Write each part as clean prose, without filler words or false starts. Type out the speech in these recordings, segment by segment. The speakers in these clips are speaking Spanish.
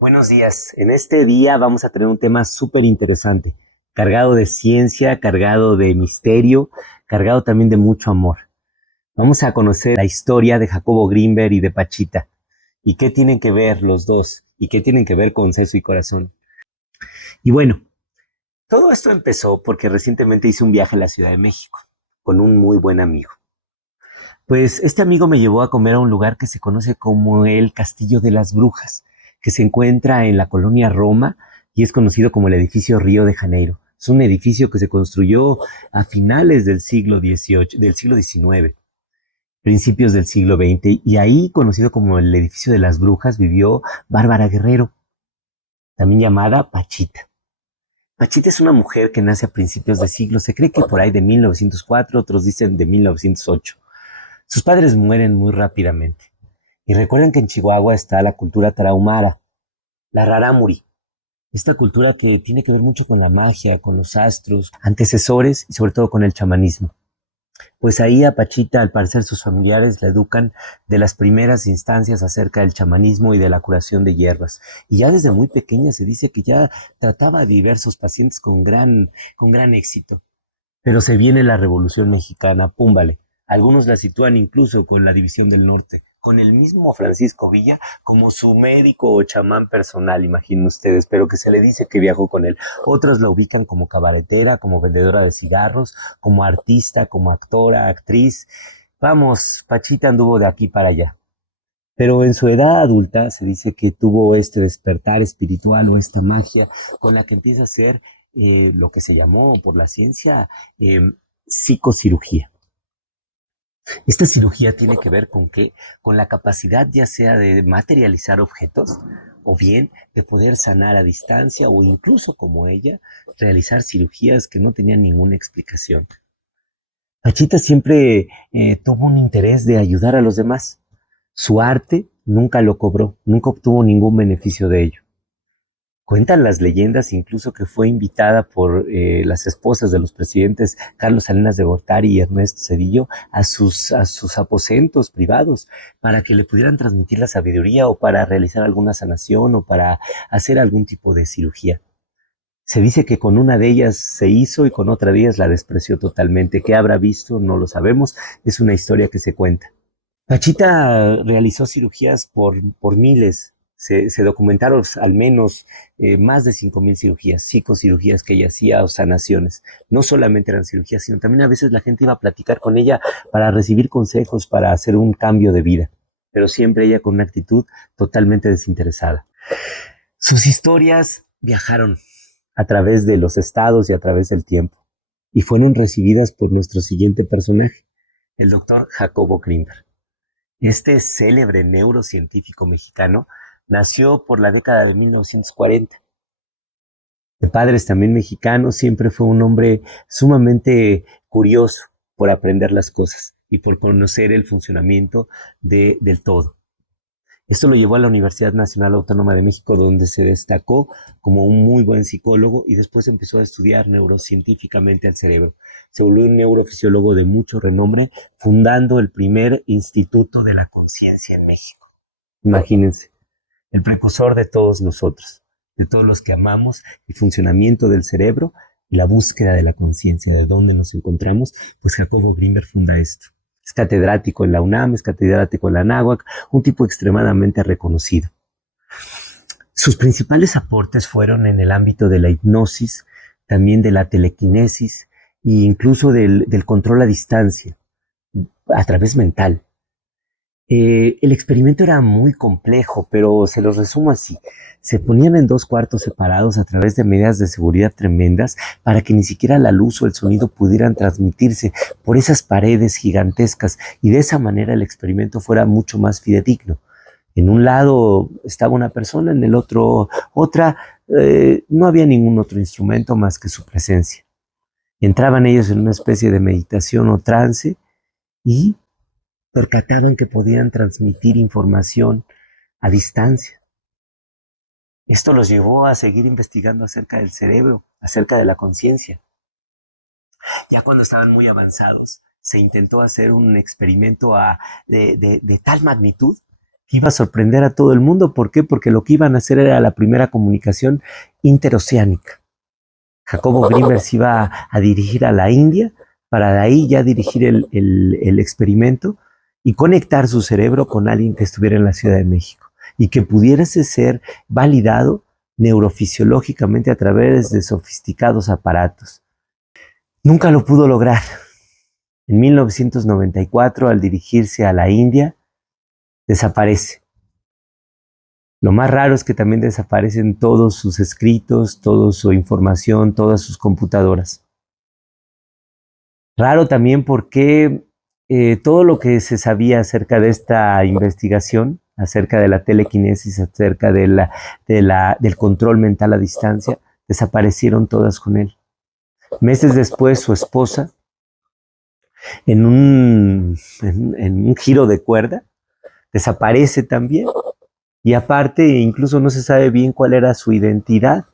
Buenos días. En este día vamos a tener un tema súper interesante, cargado de ciencia, cargado de misterio, cargado también de mucho amor. Vamos a conocer la historia de Jacobo Grinberg y de Pachita. ¿Y qué tienen que ver los dos? ¿Y qué tienen que ver con Seso y Corazón? Y bueno, todo esto empezó porque recientemente hice un viaje a la Ciudad de México con un muy buen amigo. Pues este amigo me llevó a comer a un lugar que se conoce como el Castillo de las Brujas, que se encuentra en la colonia Roma y es conocido como el edificio Río de Janeiro. Es un edificio que se construyó a finales del siglo XVIII, del siglo XIX, principios del siglo XX, y ahí, conocido como el edificio de las Brujas, vivió Bárbara Guerrero, también llamada Pachita. Pachita es una mujer que nace a principios de siglo, se cree que por ahí de 1904, otros dicen de 1908. Sus padres mueren muy rápidamente. Y recuerden que en Chihuahua está la cultura tarahumara, la rarámuri. Esta cultura que tiene que ver mucho con la magia, con los astros, antecesores y sobre todo con el chamanismo. Pues ahí a Pachita, al parecer, sus familiares la educan de las primeras instancias acerca del chamanismo y de la curación de hierbas. Y ya desde muy pequeña se dice que ya trataba a diversos pacientes con gran éxito. Pero se viene la Revolución Mexicana, púmbale. Algunos la sitúan incluso con la División del Norte, con el mismo Francisco Villa como su médico o chamán personal, imaginen ustedes, pero que se le dice que viajó con él. Otros la ubican como cabaretera, como vendedora de cigarros, como artista, como actora, actriz. Vamos, Pachita anduvo de aquí para allá. Pero en su edad adulta se dice que tuvo este despertar espiritual o esta magia con la que empieza a hacer lo que se llamó por la ciencia eh, psicocirugía. Esta cirugía tiene que ver con qué, con la capacidad ya sea de materializar objetos o bien de poder sanar a distancia o incluso como ella realizar cirugías que no tenían ninguna explicación. Pachita siempre tuvo un interés de ayudar a los demás. Su arte nunca lo cobró, nunca obtuvo ningún beneficio de ello. Cuentan las leyendas incluso que fue invitada por las esposas de los presidentes Carlos Salinas de Gortari y Ernesto Zedillo a sus aposentos privados para que le pudieran transmitir la sabiduría o para realizar alguna sanación o para hacer algún tipo de cirugía. Se dice que con una de ellas se hizo y con otra de ellas la despreció totalmente. ¿Qué habrá visto? No lo sabemos. Es una historia que se cuenta. Pachita realizó cirugías por miles. Se documentaron al menos más de 5,000 cirugías, psicocirugías que ella hacía o sanaciones. No solamente eran cirugías, sino también a veces la gente iba a platicar con ella para recibir consejos, para hacer un cambio de vida. Pero siempre ella con una actitud totalmente desinteresada. Sus historias viajaron a través de los estados y a través del tiempo y fueron recibidas por nuestro siguiente personaje, el doctor Jacobo Grinberg. Este célebre neurocientífico mexicano nació por la década de 1940. De padres también mexicanos, siempre fue un hombre sumamente curioso por aprender las cosas y por conocer el funcionamiento del todo. Esto lo llevó a la Universidad Nacional Autónoma de México, donde se destacó como un muy buen psicólogo y después empezó a estudiar neurocientíficamente el cerebro. Se volvió un neurofisiólogo de mucho renombre, fundando el primer Instituto de la Conciencia en México. Imagínense, el precursor de todos nosotros, de todos los que amamos el funcionamiento del cerebro y la búsqueda de la conciencia, de dónde nos encontramos, pues Jacobo Grinberg funda esto. Es catedrático en la UNAM, es catedrático en la Anáhuac, un tipo extremadamente reconocido. Sus principales aportes fueron en el ámbito de la hipnosis, también de la telequinesis e incluso del control a distancia, a través mental. El experimento era muy complejo, pero se los resumo así. Se ponían en dos cuartos separados a través de medidas de seguridad tremendas para que ni siquiera la luz o el sonido pudieran transmitirse por esas paredes gigantescas y de esa manera el experimento fuera mucho más fidedigno. En un lado estaba una persona, en el otro otra. No había ningún otro instrumento más que su presencia. Entraban ellos en una especie de meditación o trance y percataban que podían transmitir información a distancia. Esto los llevó a seguir investigando acerca del cerebro, acerca de la conciencia. Ya cuando estaban muy avanzados, se intentó hacer un experimento de tal magnitud que iba a sorprender a todo el mundo. ¿Por qué? Porque lo que iban a hacer era la primera comunicación interoceánica. Jacobo Grimberg se iba a dirigir a la India para de ahí ya dirigir el experimento y conectar su cerebro con alguien que estuviera en la Ciudad de México y que pudiese ser validado neurofisiológicamente a través de sofisticados aparatos. Nunca lo pudo lograr. En 1994, al dirigirse a la India, desaparece. Lo más raro es que también desaparecen todos sus escritos, toda su información, todas sus computadoras. Raro también porque todo lo que se sabía acerca de esta investigación, acerca de la telequinesis, acerca del control mental a distancia, desaparecieron todas con él. Meses después, su esposa, en un giro de cuerda, desaparece también. Y aparte, incluso no se sabe bien cuál era su identidad.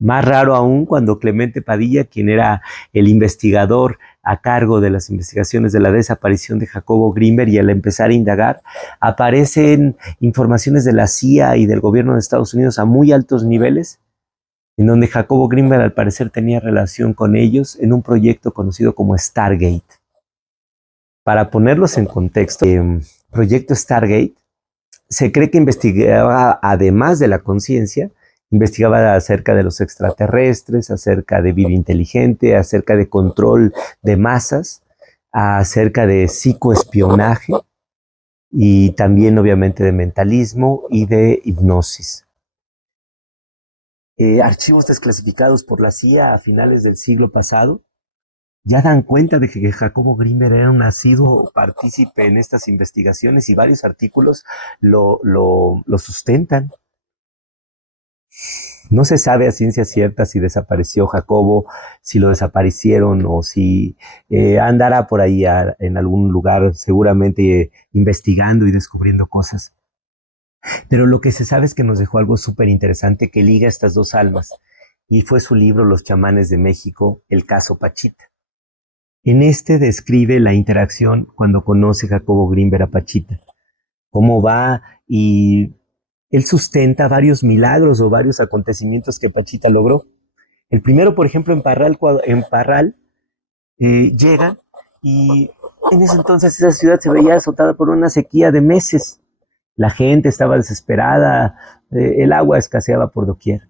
Más raro aún cuando Clemente Padilla, quien era el investigador a cargo de las investigaciones de la desaparición de Jacobo Grimberg, y al empezar a indagar, aparecen informaciones de la CIA y del gobierno de Estados Unidos a muy altos niveles, en donde Jacobo Grimberg al parecer tenía relación con ellos en un proyecto conocido como Stargate. Para ponerlos en contexto, proyecto Stargate se cree que investigaba, además de la conciencia, investigaba acerca de los extraterrestres, acerca de vida inteligente, acerca de control de masas, acerca de psicoespionaje y también obviamente de mentalismo y de hipnosis. Archivos desclasificados por la CIA a finales del siglo pasado ya dan cuenta de que Jacobo Grimberg era un asiduo partícipe en estas investigaciones y varios artículos lo sustentan. No se sabe a ciencia cierta si desapareció Jacobo, si lo desaparecieron o si andará por ahí en algún lugar seguramente investigando y descubriendo cosas. Pero lo que se sabe es que nos dejó algo súper interesante que liga estas dos almas y fue su libro Los chamanes de México, el caso Pachita. En este describe la interacción cuando conoce Jacobo Grimberg a Pachita, cómo va y él sustenta varios milagros o varios acontecimientos que Pachita logró. El primero, por ejemplo, en Parral llegan y en ese entonces esa ciudad se veía azotada por una sequía de meses. La gente estaba desesperada, el agua escaseaba por doquier.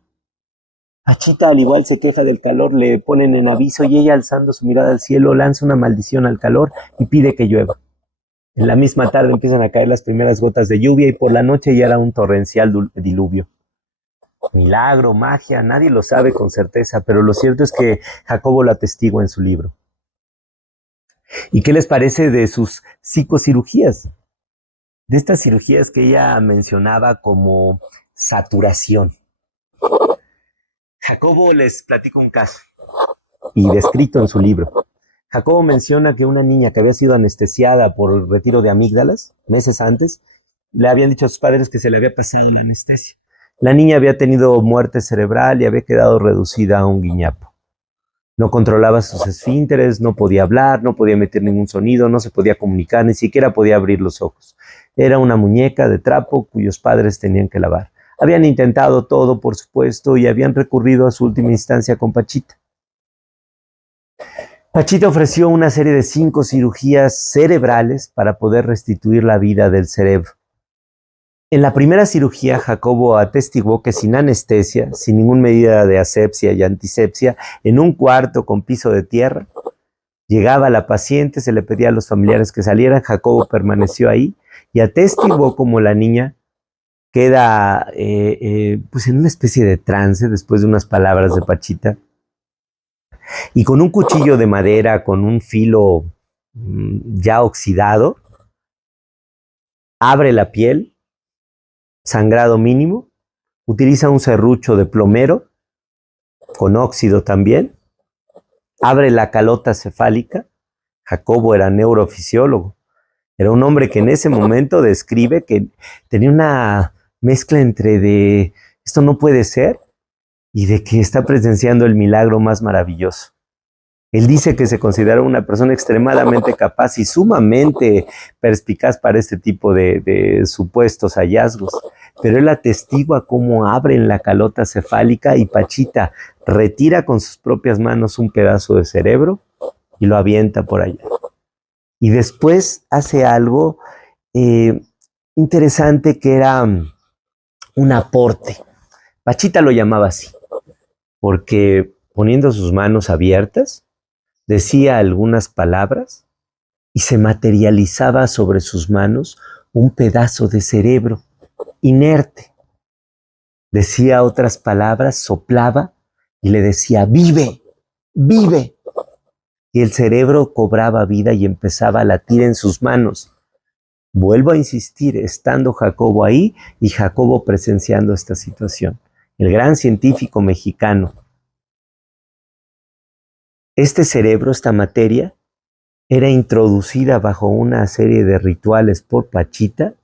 Pachita al igual se queja del calor, le ponen en aviso y ella alzando su mirada al cielo lanza una maldición al calor y pide que llueva. En la misma tarde empiezan a caer las primeras gotas de lluvia y por la noche ya era un torrencial diluvio. Milagro, magia, nadie lo sabe con certeza, pero lo cierto es que Jacobo lo atestigua en su libro. ¿Y qué les parece de sus psicocirugías? De estas cirugías que ella mencionaba como saturación. Jacobo les platica un caso y descrito en su libro. Jacobo menciona que una niña que había sido anestesiada por el retiro de amígdalas meses antes, le habían dicho a sus padres que se le había pasado la anestesia. La niña había tenido muerte cerebral y había quedado reducida a un guiñapo. No controlaba sus esfínteres, no podía hablar, no podía emitir ningún sonido, no se podía comunicar, ni siquiera podía abrir los ojos. Era una muñeca de trapo cuyos padres tenían que lavar. Habían intentado todo, por supuesto, y habían recurrido a su última instancia con Pachita. Pachita ofreció una serie de 5 cirugías cerebrales para poder restituir la vida del cerebro. En la primera cirugía, Jacobo atestiguó que sin anestesia, sin ninguna medida de asepsia y antisepsia, en un cuarto con piso de tierra, llegaba la paciente, se le pedía a los familiares que salieran, Jacobo permaneció ahí y atestiguó como la niña queda pues en una especie de trance después de unas palabras de Pachita. Y con un cuchillo de madera, con un filo ya oxidado, abre la piel, sangrado mínimo, utiliza un serrucho de plomero, con óxido también, abre la calota cefálica. Jacobo era neurofisiólogo, era un hombre que en ese momento describe que tenía una mezcla entre de esto no puede ser y de que está presenciando el milagro más maravilloso. Él dice que se considera una persona extremadamente capaz y sumamente perspicaz para este tipo de supuestos hallazgos. Pero él atestigua cómo abren la calota cefálica y Pachita retira con sus propias manos un pedazo de cerebro y lo avienta por allá. Y después hace algo interesante que era un aporte. Pachita lo llamaba así, porque poniendo sus manos abiertas, decía algunas palabras y se materializaba sobre sus manos un pedazo de cerebro inerte. Decía otras palabras, soplaba y le decía, vive, vive. Y el cerebro cobraba vida y empezaba a latir en sus manos. Vuelvo a insistir, estando Jacobo ahí y Jacobo presenciando esta situación. El gran científico mexicano. Este cerebro, esta materia, era introducida bajo una serie de rituales por Pachita.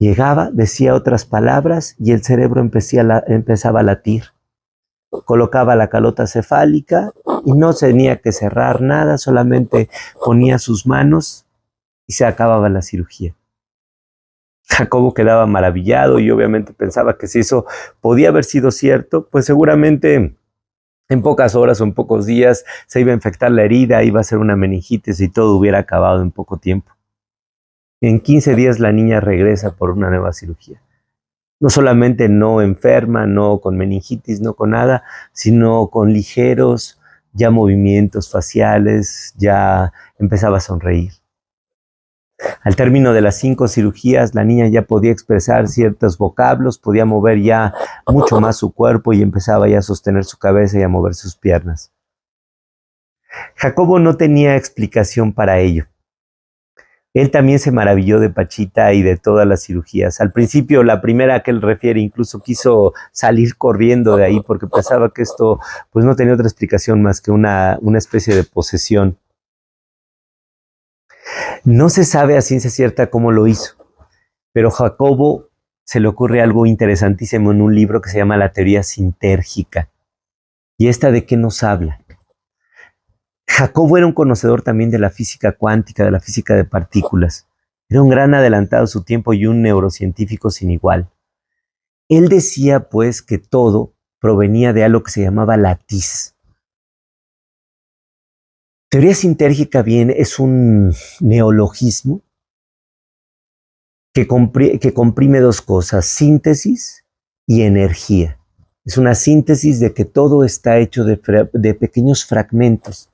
Llegaba, decía otras palabras y el cerebro empezaba a latir. Colocaba la calota cefálica y no tenía que cerrar nada, solamente ponía sus manos y se acababa la cirugía. Jacobo quedaba maravillado y obviamente pensaba que si eso podía haber sido cierto, pues seguramente en pocas horas o en pocos días se iba a infectar la herida, iba a ser una meningitis y todo hubiera acabado en poco tiempo. En 15 días la niña regresa por una nueva cirugía. No solamente no enferma, no con meningitis, no con nada, sino con ligeros ya movimientos faciales, ya empezaba a sonreír. Al término de las 5 cirugías, la niña ya podía expresar ciertos vocablos, podía mover ya mucho más su cuerpo y empezaba ya a sostener su cabeza y a mover sus piernas. Jacobo no tenía explicación para ello. Él también se maravilló de Pachita y de todas las cirugías. Al principio, la primera que él refiere, incluso quiso salir corriendo de ahí porque pensaba que esto pues no tenía otra explicación más que una especie de posesión. No se sabe a ciencia cierta cómo lo hizo, pero Jacobo se le ocurre algo interesantísimo en un libro que se llama La teoría sintérgica. ¿Y esta de qué nos habla? Jacobo era un conocedor también de la física cuántica, de la física de partículas. Era un gran adelantado a su tiempo y un neurocientífico sin igual. Él decía, pues, que todo provenía de algo que se llamaba latiz. Teoría sintérgica bien es un neologismo que comprime dos cosas, síntesis y energía. Es una síntesis de que todo está hecho de pequeños fragmentos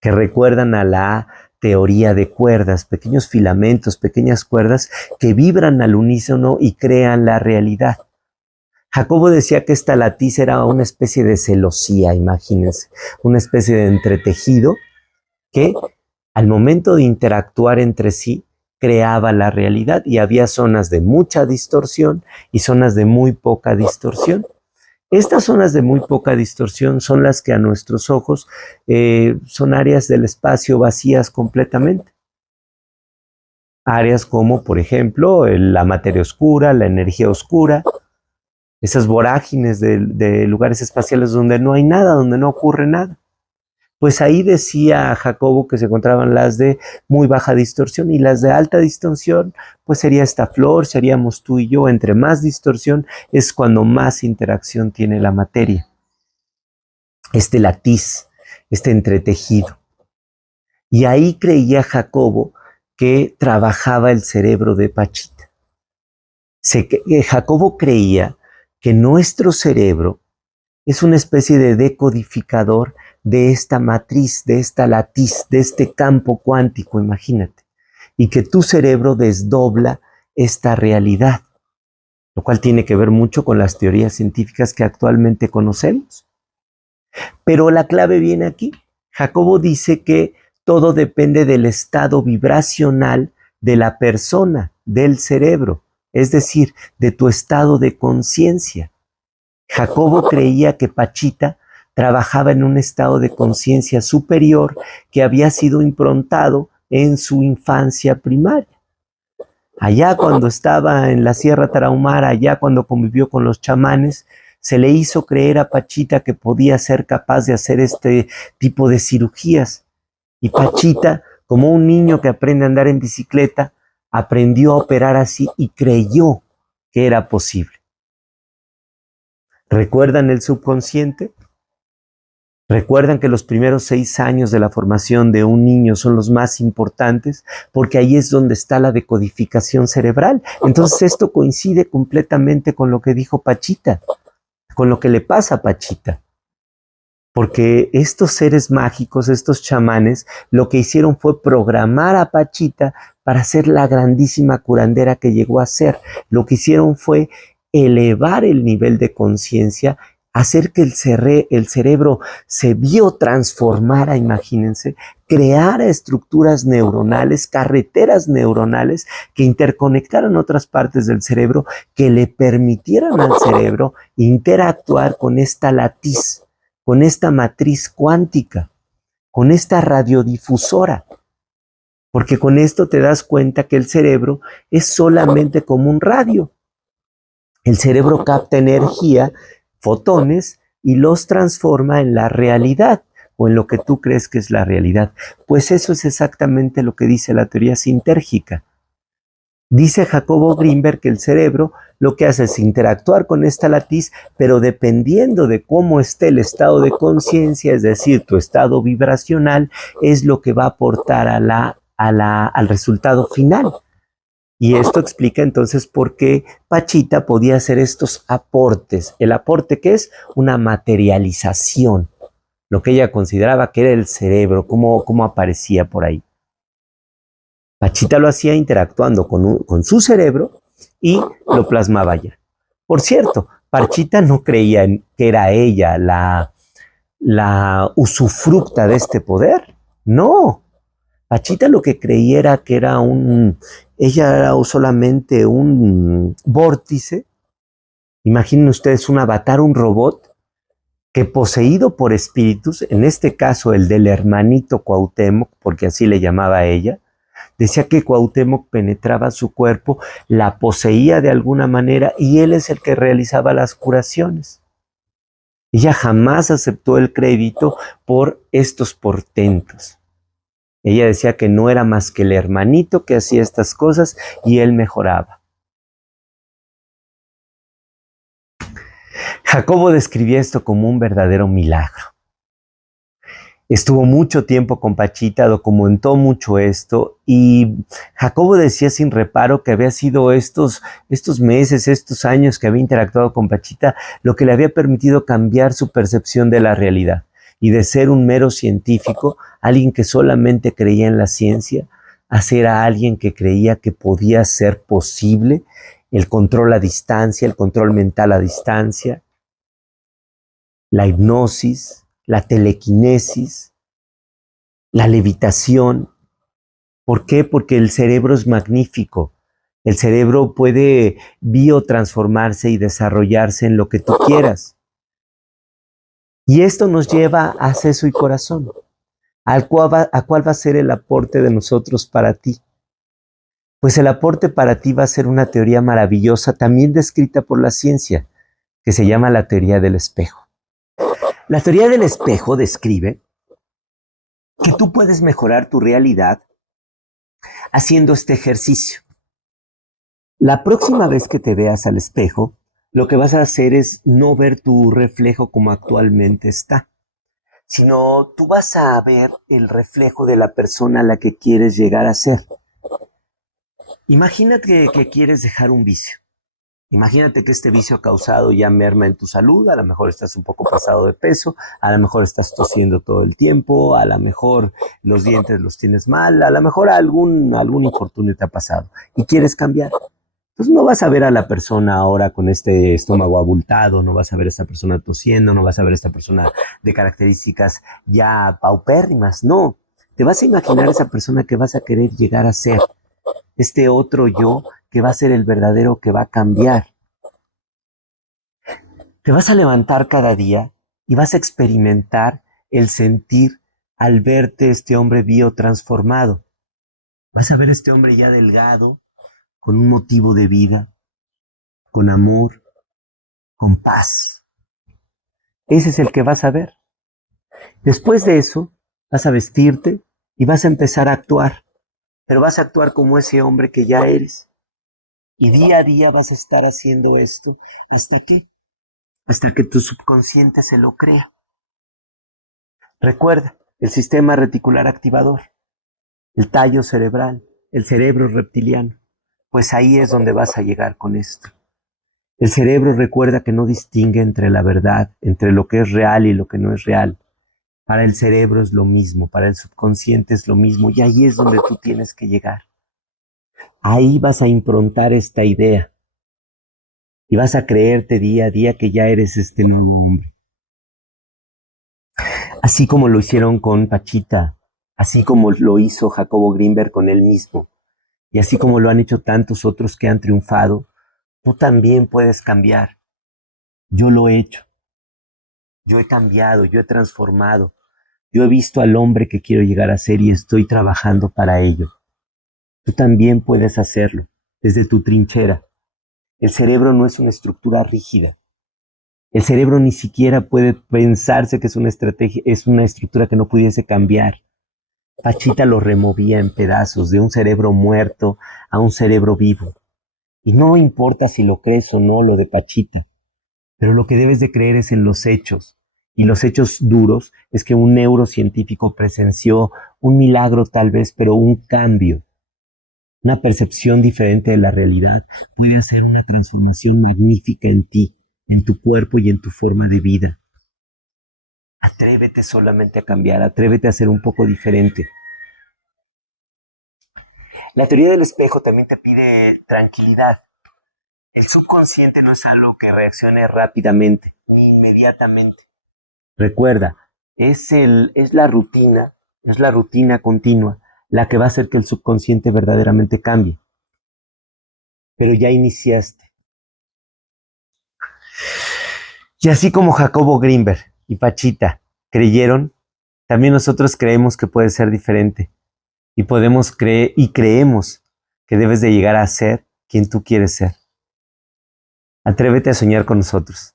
que recuerdan a la teoría de cuerdas, pequeños filamentos, pequeñas cuerdas que vibran al unísono y crean la realidad. Jacobo decía que esta latiz era una especie de celosía, imagínense, una especie de entretejido que al momento de interactuar entre sí creaba la realidad y había zonas de mucha distorsión y zonas de muy poca distorsión. Estas zonas de muy poca distorsión son las que a nuestros ojos son áreas del espacio vacías completamente. Áreas como, por ejemplo, la materia oscura, la energía oscura, esas vorágines de lugares espaciales donde no hay nada, donde no ocurre nada. Pues ahí decía Jacobo que se encontraban las de muy baja distorsión y las de alta distorsión, pues sería esta flor, seríamos tú y yo. Entre más distorsión es cuando más interacción tiene la materia. Este latiz, este entretejido. Y ahí creía Jacobo que trabajaba el cerebro de Pachita. Jacobo creía que nuestro cerebro es una especie de decodificador de esta matriz, de esta latiz, de este campo cuántico, imagínate, y que tu cerebro desdobla esta realidad, lo cual tiene que ver mucho con las teorías científicas que actualmente conocemos. Pero la clave viene aquí. Jacobo dice que todo depende del estado vibracional de la persona, del cerebro, es decir, de tu estado de conciencia. Jacobo creía que Pachita trabajaba en un estado de conciencia superior que había sido improntado en su infancia primaria. Allá cuando estaba en la Sierra Tarahumara, allá cuando convivió con los chamanes, se le hizo creer a Pachita que podía ser capaz de hacer este tipo de cirugías. Y Pachita, como un niño que aprende a andar en bicicleta, aprendió a operar así y creyó que era posible. ¿Recuerdan el subconsciente? Recuerdan que los primeros 6 años de la formación de un niño son los más importantes porque ahí es donde está la decodificación cerebral. Entonces esto coincide completamente con lo que dijo Pachita, con lo que le pasa a Pachita. Porque estos seres mágicos, estos chamanes, lo que hicieron fue programar a Pachita para ser la grandísima curandera que llegó a ser. Lo que hicieron fue elevar el nivel de conciencia, hacer que el cerebro se biotransformara, imagínense, creara estructuras neuronales, carreteras neuronales que interconectaran otras partes del cerebro, que le permitieran al cerebro interactuar con esta latiz, con esta matriz cuántica, con esta radiodifusora. Porque con esto te das cuenta que el cerebro es solamente como un radio. El cerebro capta energía, fotones, y los transforma en la realidad o en lo que tú crees que es la realidad. Pues eso es exactamente lo que dice la teoría sintérgica. Dice Jacobo Grinberg que el cerebro lo que hace es interactuar con esta latiz, pero dependiendo de cómo esté el estado de conciencia, es decir, tu estado vibracional, es lo que va a aportar al resultado final. Y esto explica entonces por qué Pachita podía hacer estos aportes. El aporte que es una materialización, lo que ella consideraba que era el cerebro, cómo aparecía por ahí. Pachita lo hacía interactuando con su cerebro y lo plasmaba allá. Por cierto, Pachita no creía que era ella la usufructa de este poder. No. Pachita lo que creía era que ella era solamente un vórtice. Imaginen ustedes un avatar, un robot, que poseído por espíritus, en este caso el del hermanito Cuauhtémoc, porque así le llamaba ella, decía que Cuauhtémoc penetraba su cuerpo, la poseía de alguna manera y él es el que realizaba las curaciones. Ella jamás aceptó el crédito por estos portentos. Ella decía que no era más que el hermanito que hacía estas cosas y él mejoraba. Jacobo describía esto como un verdadero milagro. Estuvo mucho tiempo con Pachita, documentó mucho esto y Jacobo decía sin reparo que había sido estos meses, estos años que había interactuado con Pachita lo que le había permitido cambiar su percepción de la realidad y de ser un mero científico, alguien que solamente creía en la ciencia, a ser a alguien que creía que podía ser posible el control a distancia, el control mental a distancia, la hipnosis, la telequinesis, la levitación. ¿Por qué? Porque el cerebro es magnífico. El cerebro puede biotransformarse y desarrollarse en lo que tú quieras. Y esto nos lleva a seso y corazón. ¿A cuál va a ser el aporte de nosotros para ti? Pues el aporte para ti va a ser una teoría maravillosa, también descrita por la ciencia, que se llama la teoría del espejo. La teoría del espejo describe que tú puedes mejorar tu realidad haciendo este ejercicio. La próxima vez que te veas al espejo, lo que vas a hacer es no ver tu reflejo como actualmente está, sino tú vas a ver el reflejo de la persona a la que quieres llegar a ser. Imagínate que quieres dejar un vicio. Imagínate que este vicio ha causado ya merma en tu salud, a lo mejor estás un poco pasado de peso, a lo mejor estás tosiendo todo el tiempo, a lo mejor los dientes los tienes mal, a lo mejor algún infortunio te ha pasado y quieres cambiar. Pues no vas a ver a la persona ahora con este estómago abultado, no vas a ver a esta persona tosiendo, no vas a ver a esta persona de características ya paupérrimas, no. Te vas a imaginar esa persona que vas a querer llegar a ser, este otro yo que va a ser el verdadero que va a cambiar. Te vas a levantar cada día y vas a experimentar el sentir al verte este hombre biotransformado. Vas a ver este hombre ya delgado, con un motivo de vida, con amor, con paz. ese es el que vas a ver. Después de eso, vas a vestirte y vas a empezar a actuar, pero vas a actuar como ese hombre que ya eres. Y día a día vas a estar haciendo esto hasta que tu subconsciente se lo crea. Recuerda, el sistema reticular activador, el tallo cerebral, el cerebro reptiliano, pues ahí es donde vas a llegar con esto. El cerebro recuerda que no distingue entre la verdad, entre lo que es real y lo que no es real. Para el cerebro es lo mismo, para el subconsciente es lo mismo, y ahí es donde tú tienes que llegar. Ahí vas a improntar esta idea y vas a creerte día a día que ya eres este nuevo hombre. Así como lo hicieron con Pachita, así como lo hizo Jacobo Greenberg con él mismo, y así como lo han hecho tantos otros que han triunfado, tú también puedes cambiar. Yo lo he hecho. Yo he cambiado, yo he transformado. Yo he visto al hombre que quiero llegar a ser y estoy trabajando para ello. Tú también puedes hacerlo desde tu trinchera. El cerebro no es una estructura rígida. El cerebro ni siquiera puede pensarse que es una estrategia, es una estructura que no pudiese cambiar. Pachita lo removía en pedazos, de un cerebro muerto a un cerebro vivo. Y no importa si lo crees o no lo de Pachita, pero lo que debes de creer es en los hechos. Y los hechos duros es que un neurocientífico presenció un milagro tal vez, pero un cambio, una percepción diferente de la realidad puede hacer una transformación magnífica en ti, en tu cuerpo y en tu forma de vida. Atrévete solamente a cambiar, atrévete a ser un poco diferente. La teoría del espejo también te pide tranquilidad. El subconsciente no es algo que reaccione rápidamente ni inmediatamente. Recuerda, es la rutina continua la que va a hacer que el subconsciente verdaderamente cambie. Pero ya iniciaste. Y así como Jacobo Greenberg y Pachita creyeron, también nosotros creemos que puede ser diferente. Y podemos creer y creemos que debes de llegar a ser quien tú quieres ser. Atrévete a soñar con nosotros.